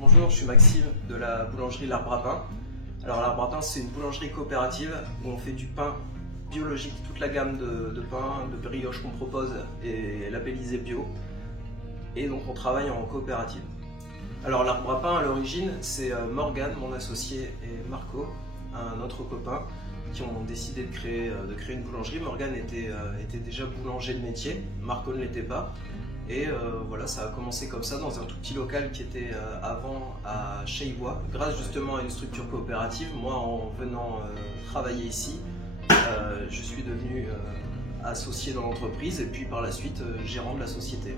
Bonjour, je suis Maxime de la boulangerie L'Arbre à Pain. Alors L'Arbre à Pain, c'est une boulangerie coopérative où on fait du pain biologique. Toute la gamme de pain, de brioche qu'on propose est labellisée bio. Et donc on travaille en coopérative. Alors L'Arbre à Pain, à l'origine, c'est Morgane, mon associé, et Marco, un autre copain, qui ont décidé de créer une boulangerie. Morgane était déjà boulanger de métier, Marco ne l'était pas. Et voilà, ça a commencé comme ça dans un tout petit local qui était avant à Cheybois, grâce justement à une structure coopérative. Moi, en venant travailler ici, je suis devenu associé dans l'entreprise et puis par la suite gérant de la société.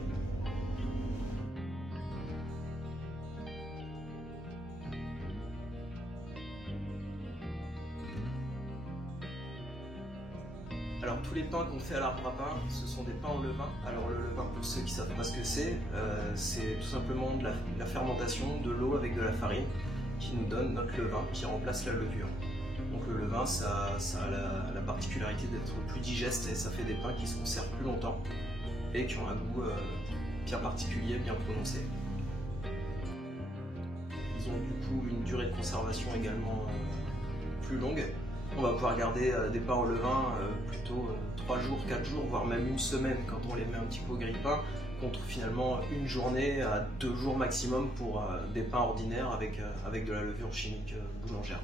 Alors tous les pains qu'on fait à l'Arbre à Pain, ce sont des pains au levain. Alors le levain, pour ceux qui ne savent pas ce que c'est tout simplement de la fermentation de l'eau avec de la farine qui nous donne notre levain, qui remplace la levure. Donc le levain, ça a la particularité d'être plus digeste et ça fait des pains qui se conservent plus longtemps et qui ont un goût bien particulier, bien prononcé. Ils ont du coup une durée de conservation également plus longue. On va pouvoir garder des pains au levain plutôt 3 jours, 4 jours, voire même une semaine quand on les met un petit peu au grille-pain, contre finalement une journée à 2 jours maximum pour des pains ordinaires avec de la levure chimique boulangère.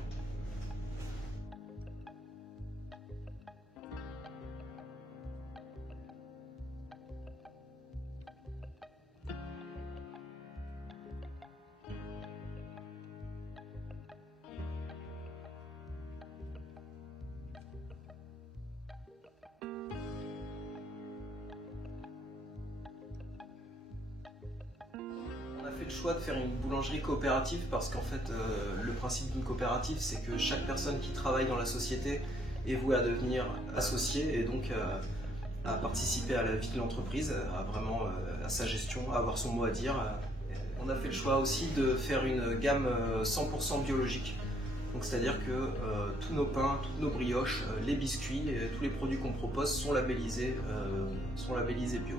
On a fait le choix de faire une boulangerie coopérative parce qu'en fait le principe d'une coopérative, c'est que chaque personne qui travaille dans la société est vouée à devenir associée et donc à participer à la vie de l'entreprise, à sa gestion, à avoir son mot à dire. On a fait le choix aussi de faire une gamme 100% biologique. Donc c'est-à-dire que tous nos pains, toutes nos brioches, les biscuits, et tous les produits qu'on propose sont labellisés bio.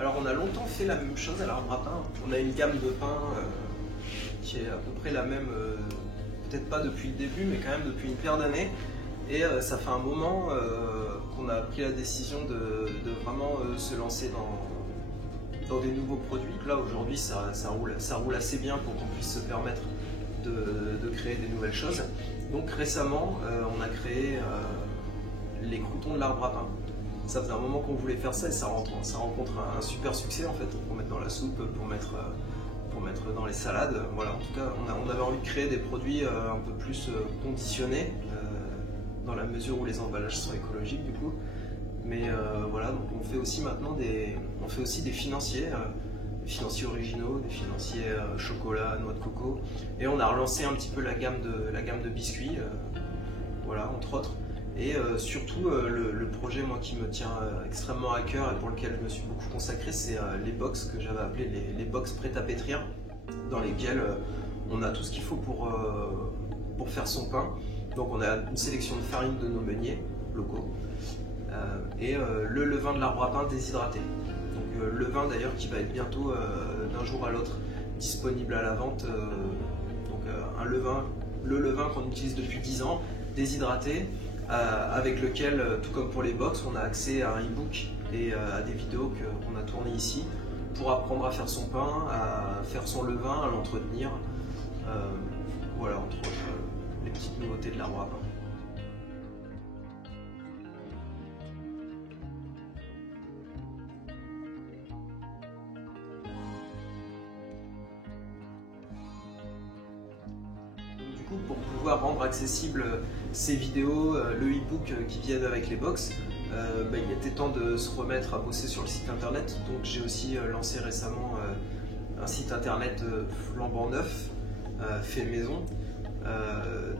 Alors on a longtemps fait la même chose à l'Arbre à Pain. On a une gamme de pain qui est à peu près la même, peut-être pas depuis le début, mais quand même depuis une paire d'années. Et ça fait un moment qu'on a pris la décision de vraiment se lancer dans des nouveaux produits. Là aujourd'hui ça roule assez bien pour qu'on puisse se permettre de créer des nouvelles choses. Donc récemment on a créé les croûtons de l'Arbre à Pain. Ça faisait un moment qu'on voulait faire ça et ça rencontre un super succès en fait, pour mettre dans la soupe, pour mettre dans les salades. Voilà, en tout cas, on avait envie de créer des produits un peu plus conditionnés, dans la mesure où les emballages sont écologiques du coup. Mais voilà, donc on fait aussi maintenant des financiers, des financiers originaux, des financiers chocolat, noix de coco. Et on a relancé un petit peu la gamme de biscuits, voilà, entre autres. Et surtout, le projet moi, qui me tient extrêmement à cœur et pour lequel je me suis beaucoup consacré, c'est les box que j'avais appelées les box prêtes à pétrir, dans lesquelles on a tout ce qu'il faut pour faire son pain. Donc on a une sélection de farine de nos meuniers locaux et le levain de l'Arbre à Pain déshydraté. Donc levain d'ailleurs qui va être bientôt d'un jour à l'autre disponible à la vente. Donc le levain qu'on utilise depuis 10 ans, déshydraté, avec lequel, tout comme pour les box, on a accès à un e-book et à des vidéos qu'on a tournées ici pour apprendre à faire son pain, à faire son levain, à l'entretenir. Voilà, entre autres, les petites nouveautés de l'Arbre à Pain. Du coup, pour pouvoir rendre accessible ces vidéos, le e-book qui viennent avec les box, il était temps de se remettre à bosser sur le site internet. Donc j'ai aussi lancé récemment un site internet flambant neuf, fait maison,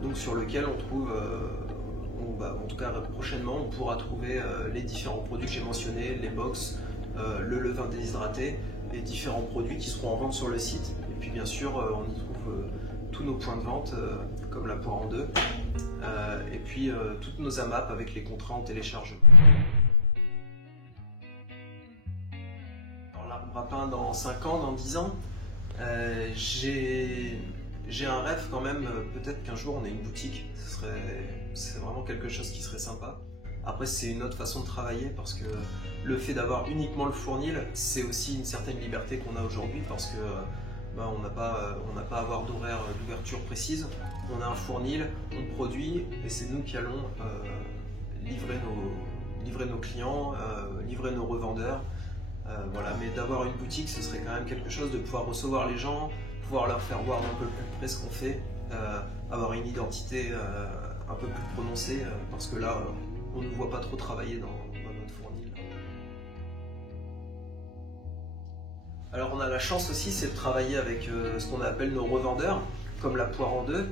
donc sur lequel on trouve, en tout cas prochainement, on pourra trouver les différents produits que j'ai mentionnés, les box, le levain déshydraté, les différents produits qui seront en vente sur le site. Et puis bien sûr, on y trouve tous nos points de vente, comme la poire en deux, et puis toutes nos AMAP avec les contrats en téléchargement. Alors l'arbre à pain dans 5 ans, dans 10 ans, j'ai un rêve quand même, peut-être qu'un jour on ait une boutique, c'est vraiment quelque chose qui serait sympa. Après c'est une autre façon de travailler parce que le fait d'avoir uniquement le fournil, c'est aussi une certaine liberté qu'on a aujourd'hui parce que on n'a pas à avoir d'horaire d'ouverture précise. On a un fournil, on produit et c'est nous qui allons livrer nos clients, livrer nos revendeurs. Voilà. Mais d'avoir une boutique, ce serait quand même quelque chose de pouvoir recevoir les gens, pouvoir leur faire voir un peu plus près ce qu'on fait, avoir une identité un peu plus prononcée parce que là, on ne nous voit pas trop travailler dans notre fournil. Alors on a la chance aussi, c'est de travailler avec ce qu'on appelle nos revendeurs, comme la poire en deux.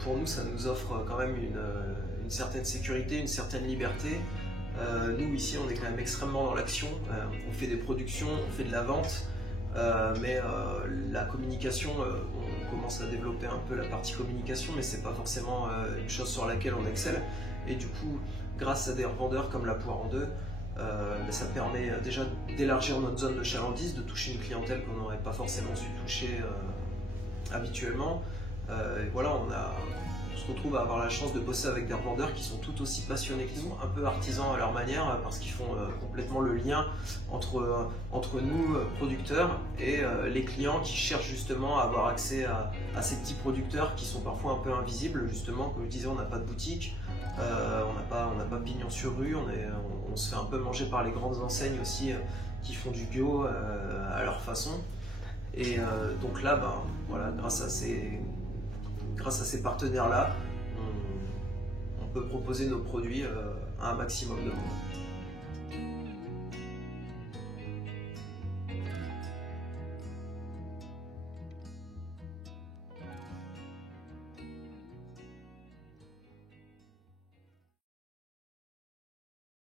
Pour nous, ça nous offre quand même une certaine sécurité, une certaine liberté. Nous ici, on est quand même extrêmement dans l'action. On fait des productions, on fait de la vente, mais la communication, on commence à développer un peu la partie communication, mais c'est pas forcément une chose sur laquelle on excelle. Et du coup, grâce à des revendeurs comme la poire en deux, ça permet déjà d'élargir notre zone de chalandise, de toucher une clientèle qu'on n'aurait pas forcément su toucher habituellement. Et voilà, on se retrouve à avoir la chance de bosser avec des revendeurs qui sont tout aussi passionnés que nous, un peu artisans à leur manière, parce qu'ils font complètement le lien entre nous, producteurs, et les clients qui cherchent justement à avoir accès à ces petits producteurs qui sont parfois un peu invisibles, justement, comme je disais, on n'a pas de boutique, on n'a pas pignon sur rue, on se fait un peu manger par les grandes enseignes aussi qui font du bio à leur façon. Et donc là, voilà, grâce à ces partenaires-là, on peut proposer nos produits à un maximum de monde.